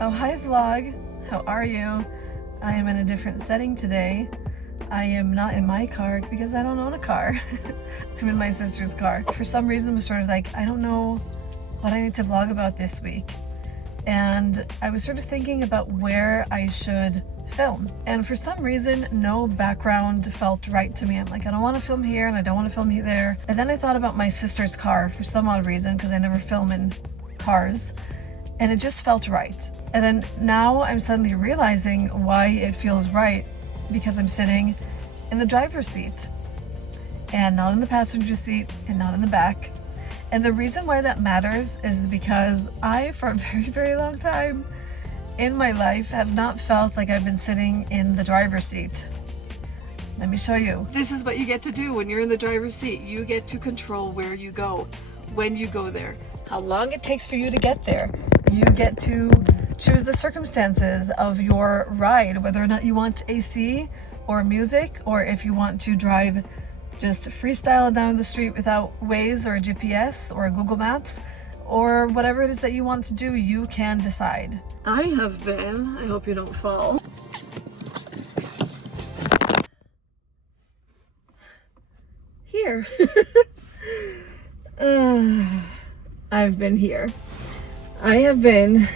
Oh, hi vlog. How are you? I am in a different setting today. I am not in my car because I don't own a car. I'm in my sister's car. For some reason, I'm sort of like, I don't know what I need to vlog about this week. And I was sort of thinking about where I should film. And for some reason, no background felt right to me. I'm like, I don't want to film here and I don't want to film there. And then I thought about my sister's car for some odd reason, because I never film in cars. And it just felt right. And then now I'm suddenly realizing why it feels right, because I'm sitting in the driver's seat and not in the passenger seat and not in the back. And the reason why that matters is because I, for a very, very long time in my life, have not felt like I've been sitting in the driver's seat. Let me show you. This is what you get to do when you're in the driver's seat. You get to control where you go, when you go there, how long it takes for you to get there. You get to choose the circumstances of your ride, whether or not you want AC or music, or if you want to drive just freestyle down the street without Waze or GPS or Google Maps, or whatever it is that you want to do, you can decide. I have been, I hope you don't fall, here. I've been here. I have been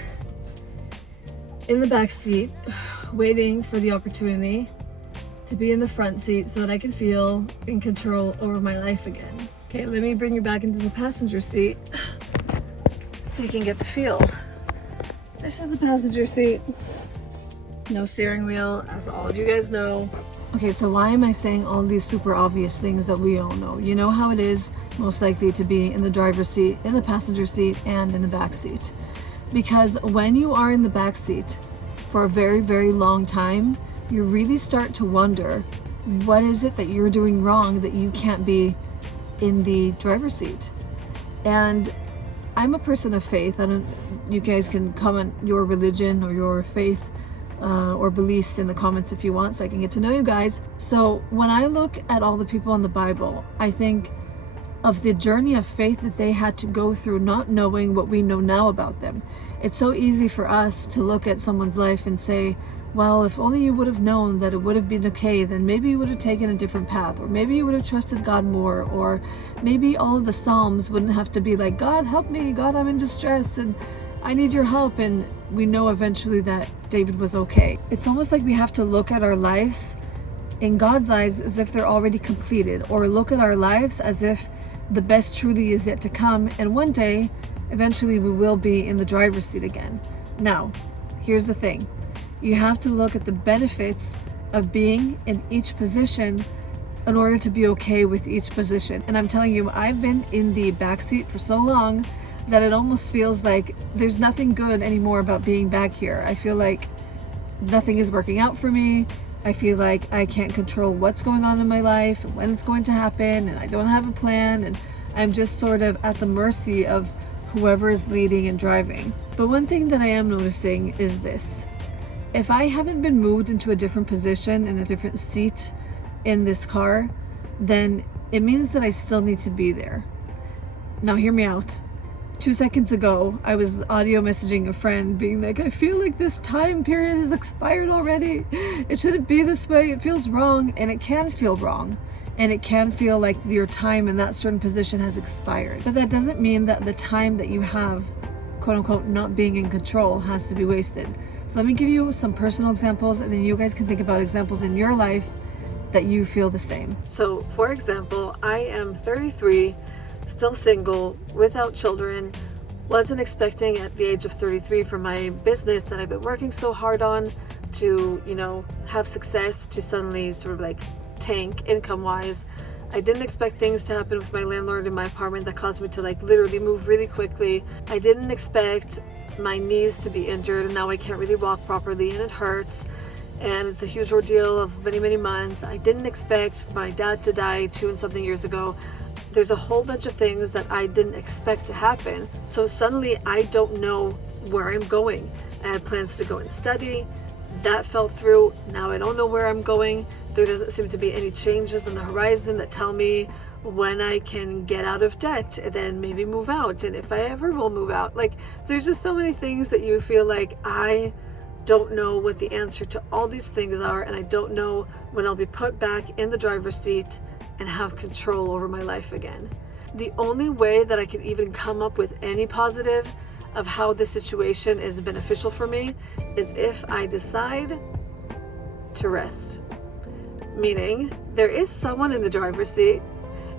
in the back seat waiting for the opportunity to be in the front seat so that I can feel in control over my life again. Okay, let me bring you back into the passenger seat so you can get the feel. This is the passenger seat. No steering wheel, as all of you guys know. Okay, so why am I saying all these super obvious things that we all know? You know how it is most likely to be in the driver's seat, in the passenger seat, and in the back seat. Because when you are in the back seat for a very, very long time, you really start to wonder, what is it that you're doing wrong that you can't be in the driver's seat? And I'm a person of faith. You guys can comment your religion or your faith or beliefs in the comments if you want, so I can get to know you guys. So when I look at all the people in the Bible, I think of the journey of faith that they had to go through, not knowing what we know now about them. It's so easy for us to look at someone's life and say, well, if only you would have known that it would have been okay, then maybe you would have taken a different path, or maybe you would have trusted God more, or maybe all of the Psalms wouldn't have to be like, God help me, God I'm in distress and I need your help. And we know eventually that David was okay. It's almost like we have to look at our lives in God's eyes as if they're already completed, or look at our lives as if the best truly is yet to come, and one day eventually we will be in the driver's seat again. Now, here's the thing. You have to look at the benefits of being in each position in order to be okay with each position. And I'm telling you, I've been in the back seat for so long that it almost feels like there's nothing good anymore about being back here. I feel like nothing is working out for me. I feel like I can't control what's going on in my life and when it's going to happen, and I don't have a plan, and I'm just sort of at the mercy of whoever is leading and driving. But one thing that I am noticing is this. If I haven't been moved into a different position, in a different seat in this car, then it means that I still need to be there. Now hear me out. 2 seconds ago, I was audio messaging a friend being like, I feel like this time period has expired already. It shouldn't be this way. It feels wrong. And it can feel wrong. And it can feel like your time in that certain position has expired. But that doesn't mean that the time that you have, quote unquote, not being in control has to be wasted. So let me give you some personal examples, and then you guys can think about examples in your life that you feel the same. So for example, I am 33, still single, without children, wasn't expecting at the age of 33 for my business that I've been working so hard on to, have success, to suddenly sort of like tank income wise. I didn't expect things to happen with my landlord in my apartment that caused me to like literally move really quickly. I didn't expect my knees to be injured, and now I can't really walk properly and it hurts. And it's a huge ordeal of many, many months. I didn't expect my dad to die 2 and something years ago. There's a whole bunch of things that I didn't expect to happen. So suddenly I don't know where I'm going. I had plans to go and study. That fell through. Now I don't know where I'm going. There doesn't seem to be any changes on the horizon that tell me when I can get out of debt and then maybe move out, and if I ever will move out. Like, there's just so many things that you feel like I don't know what the answer to all these things are, and I don't know when I'll be put back in the driver's seat and have control over my life again. The only way that I can even come up with any positive of how this situation is beneficial for me is if I decide to rest. Meaning, there is someone in the driver's seat.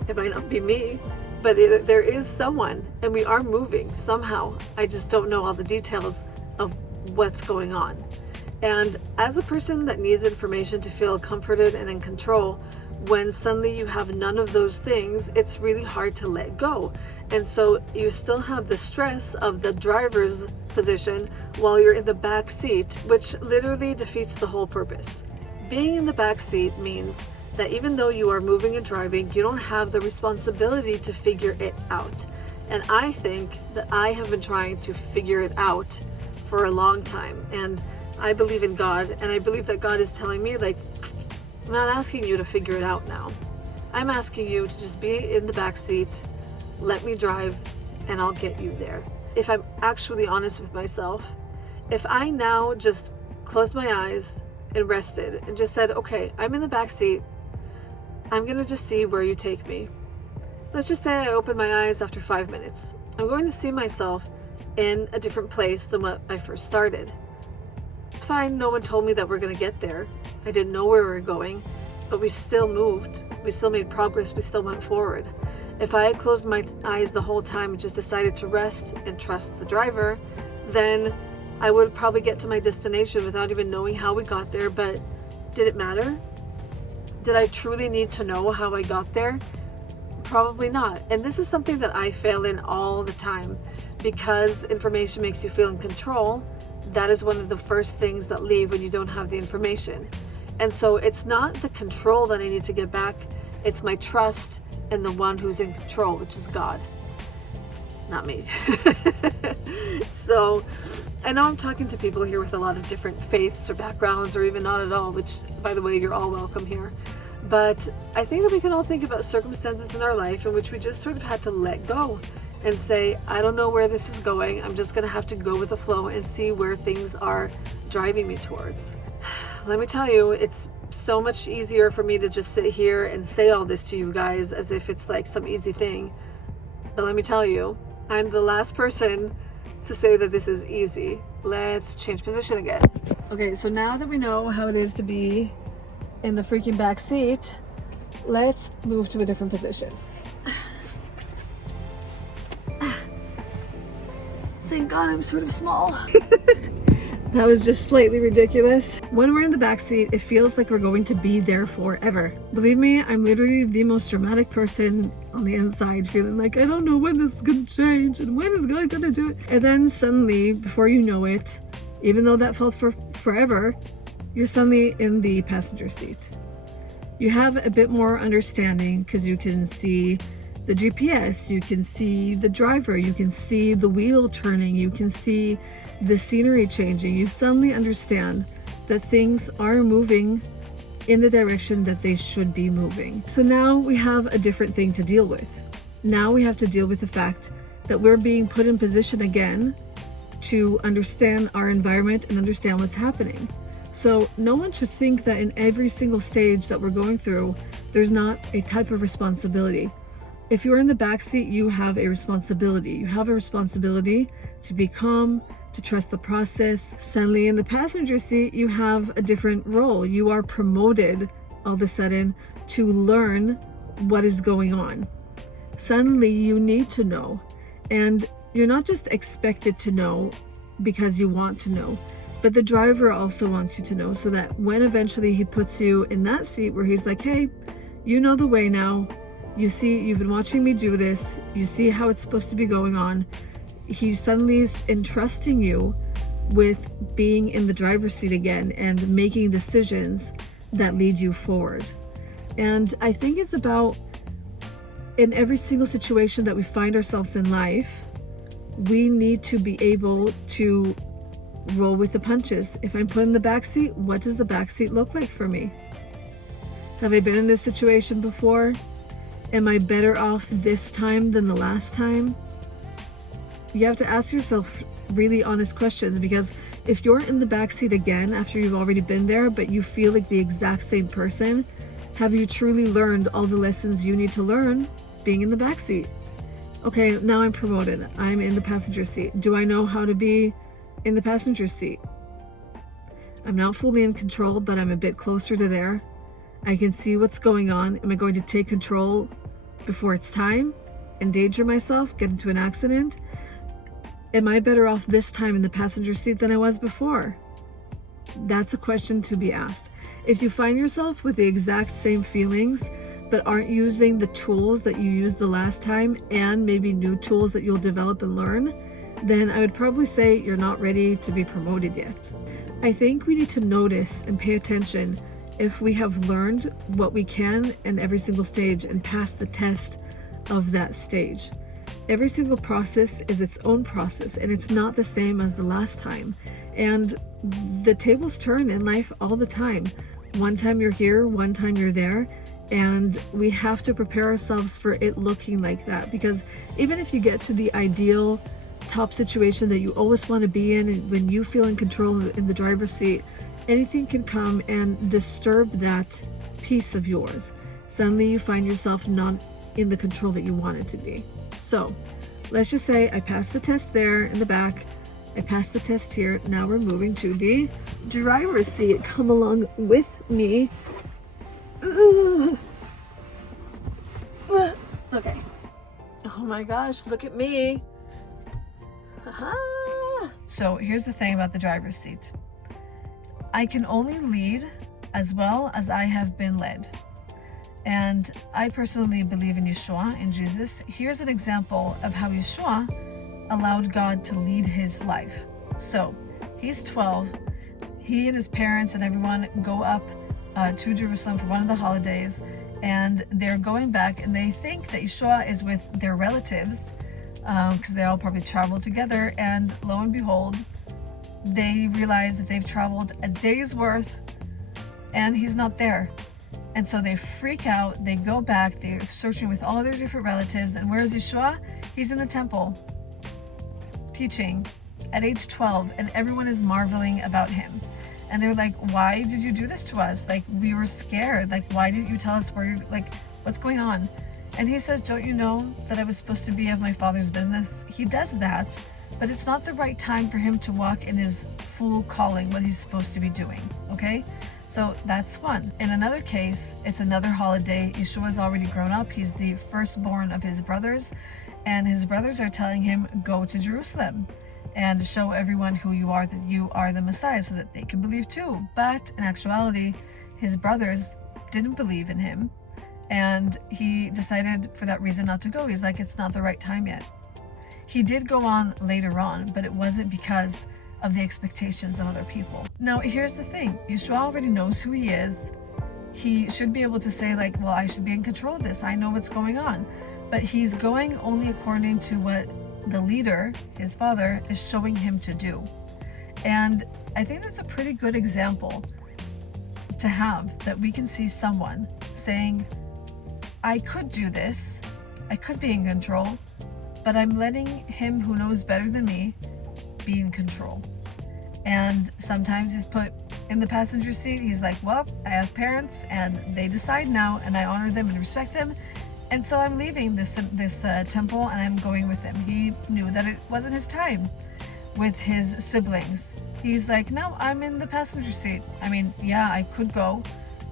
It might not be me, but there is someone, and we are moving somehow. I just don't know all the details of what's going on. And as a person that needs information to feel comforted and in control, when suddenly you have none of those things, it's really hard to let go. And so you still have the stress of the driver's position while you're in the back seat, which literally defeats the whole purpose. Being in the back seat means that even though you are moving and driving, you don't have the responsibility to figure it out. And I think that I have been trying to figure it out for a long time. And I believe in God, and I believe that God is telling me, like, I'm not asking you to figure it out now. I'm asking you to just be in the back seat, let me drive, and I'll get you there. If I'm actually honest with myself, if I now just closed my eyes and rested and just said, okay, I'm in the back seat, I'm gonna just see where you take me. Let's just say I open my eyes after 5 minutes. I'm going to see myself in a different place than what I first started. Fine, no one told me that we're gonna get there. I didn't know where we were going, but we still moved. We still made progress. We still went forward. If I had closed my eyes the whole time and just decided to rest and trust the driver, then I would probably get to my destination without even knowing how we got there. But did it matter? Did I truly need to know how I got there? Probably not. And this is something that I fail in all the time, because information makes you feel in control. That is one of the first things that leave when you don't have the information. And so it's not the control that I need to get back, it's my trust in the one who's in control, which is God, not me. So I know I'm talking to people here with a lot of different faiths or backgrounds, or even not at all, which, by the way, you're all welcome here. But I think that we can all think about circumstances in our life in which we just sort of had to let go and say, I don't know where this is going. I'm just gonna have to go with the flow and see where things are driving me towards. Let me tell you, it's so much easier for me to just sit here and say all this to you guys as if it's like some easy thing. But let me tell you, I'm the last person to say that this is easy. Let's change position again. Okay, so now that we know how it is to be in the freaking back seat, let's move to a different position. Thank God I'm sort of small. That was just slightly ridiculous. When we're in the back seat, it feels like we're going to be there forever. Believe me, I'm literally the most dramatic person on the inside, feeling like I don't know when this is gonna change and when is God gonna do it. And then suddenly, before you know it, even though that felt for forever, you're suddenly in the passenger seat. You have a bit more understanding because you can see the GPS, you can see the driver, you can see the wheel turning, you can see the scenery changing. You suddenly understand that things are moving in the direction that they should be moving. So now we have a different thing to deal with. Now we have to deal with the fact that we're being put in position again to understand our environment and understand what's happening. So no one should think that in every single stage that we're going through, there's not a type of responsibility. If you're in the back seat, you have a responsibility. You have a responsibility to be calm, to trust the process. Suddenly in the passenger seat, you have a different role. You are promoted all of a sudden to learn what is going on. Suddenly you need to know, and you're not just expected to know because you want to know, but the driver also wants you to know, so that when eventually he puts you in that seat where he's like, hey, you know the way now. You see, you've been watching me do this. You see how it's supposed to be going on. He suddenly is entrusting you with being in the driver's seat again and making decisions that lead you forward. And I think it's about, in every single situation that we find ourselves in life, we need to be able to roll with the punches. If I'm put in the back seat, what does the back seat look like for me? Have I been in this situation before? Am I better off this time than the last time? You have to ask yourself really honest questions, because if you're in the back seat again after you've already been there, but you feel like the exact same person, have you truly learned all the lessons you need to learn being in the back seat? Okay, now I'm promoted. I'm in the passenger seat. Do I know how to be in the passenger seat? I'm not fully in control, but I'm a bit closer to there. I can see what's going on. Am I going to take control before it's time? Endanger myself? Get into an accident? Am I better off this time in the passenger seat than I was before? That's a question to be asked. If you find yourself with the exact same feelings, but aren't using the tools that you used the last time, and maybe new tools that you'll develop and learn, then I would probably say you're not ready to be promoted yet. I think we need to notice and pay attention if we have learned what we can in every single stage and pass the test of that stage. Every single process is its own process, and it's not the same as the last time. And the tables turn in life all the time. One time you're here, one time you're there, and we have to prepare ourselves for it looking like that, because even if you get to the ideal top situation that you always want to be in, and when you feel in control in the driver's seat, anything can come and disturb that piece of yours. Suddenly you find yourself not in the control that you want it to be. So let's just say I passed the test there in the back, I passed the test here. Now we're moving to the driver's seat. Come along with me. Okay. Oh my gosh, look at me. So here's the thing about the driver's seat. I can only lead as well as I have been led. And I personally believe in Yeshua, in Jesus. Here's an example of how Yeshua allowed God to lead his life. So he's 12. He and his parents and everyone go up to Jerusalem for one of the holidays, and they're going back, and they think that Yeshua is with their relatives because they all probably traveled together, and lo and behold, they realize that they've traveled a day's worth and he's not there. And so they freak out, they go back, they're searching with all their different relatives, and where's Yeshua? He's in the temple teaching at age 12, and everyone is marveling about him. And they're like, why did you do this to us? Like, we were scared. Like, why didn't you tell us where you're, like, what's going on? And he says, don't you know that I was supposed to be of my Father's business? He does that, but it's not the right time for him to walk in his full calling, what he's supposed to be doing, okay? So that's one. In another case, it's another holiday. Yeshua's already grown up. He's the firstborn of his brothers, and his brothers are telling him, go to Jerusalem and show everyone who you are, that you are the Messiah, so that they can believe too. But in actuality, his brothers didn't believe in him, and he decided for that reason not to go. He's like, it's not the right time yet. He did go on later on, but it wasn't because of the expectations of other people. Now, here's the thing. Yeshua already knows who he is. He should be able to say, like, well, I should be in control of this. I know what's going on. But he's going only according to what the leader, his father, is showing him to do. And I think that's a pretty good example to have, that we can see someone saying, I could do this, I could be in control, but I'm letting him who knows better than me be in control. And sometimes he's put in the passenger seat. He's like, well, I have parents and they decide now, and I honor them and respect them. And so I'm leaving this temple, and I'm going with him. He knew that it wasn't his time with his siblings. He's like, no, I'm in the passenger seat. I mean, yeah, I could go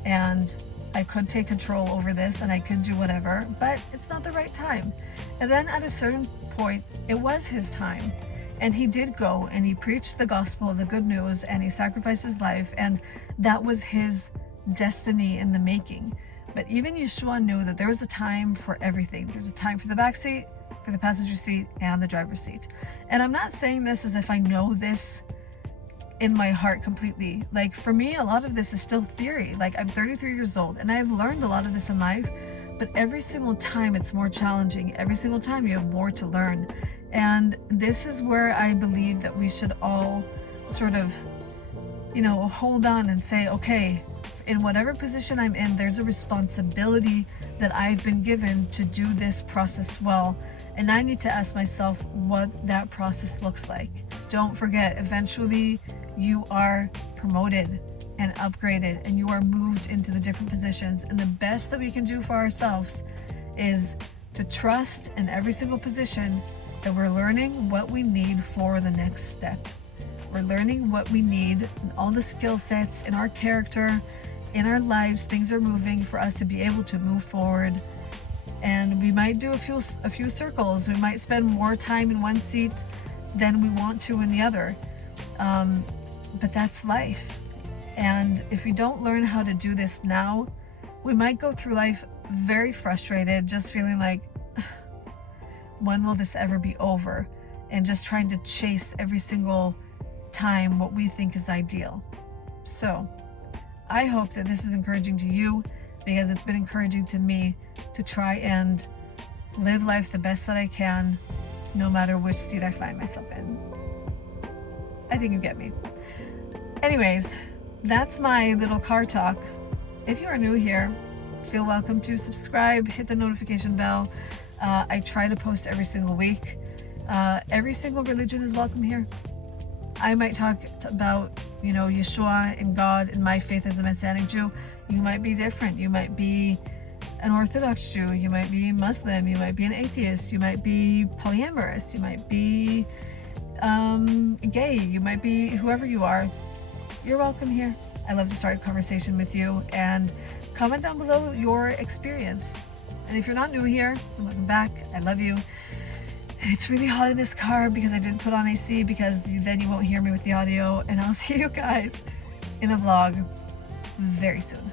and I could take control over this and I could do whatever, but it's not the right time. And then at a certain point, it was his time. And he did go, and he preached the gospel of the good news, and he sacrificed his life, and that was his destiny in the making. But even Yeshua knew that there was a time for everything. There's a time for the back seat, for the passenger seat, and the driver's seat. And I'm not saying this as if I know this in my heart completely. Like, for me, a lot of this is still theory. Like, I'm 33 years old, and I've learned a lot of this in life, but every single time it's more challenging. Every single time you have more to learn. And this is where I believe that we should all sort of, hold on and say, okay, in whatever position I'm in, there's a responsibility that I've been given to do this process well. And I need to ask myself what that process looks like. Don't forget, eventually you are promoted and upgraded and you are moved into the different positions. And the best that we can do for ourselves is to trust in every single position that we're learning what we need for the next step. We're learning what we need, all the skill sets in our character, in our lives. Things are moving for us to be able to move forward. And we might do a few circles. We might spend more time in one seat than we want to in the other. But that's life. And if we don't learn how to do this now, we might go through life very frustrated, just feeling like, when will this ever be over? And just trying to chase every single time what we think is ideal. So I hope that this is encouraging to you, because it's been encouraging to me to try and live life the best that I can, no matter which seat I find myself in. I think you get me. Anyways, that's my little car talk. If you are new here, feel welcome to subscribe, hit the notification bell. I try to post every single week. Every single religion is welcome here. I might talk about, Yeshua and God and my faith as a Messianic Jew. You might be different. You might be an Orthodox Jew. You might be Muslim. You might be an atheist. You might be polyamorous. You might be gay. You might be whoever you are. You're welcome here. I love to start a conversation with you, and comment down below your experience. And if you're not new here, welcome back. I love you. It's really hot in this car because I didn't put on AC, because then you won't hear me with the audio. And I'll see you guys in a vlog very soon.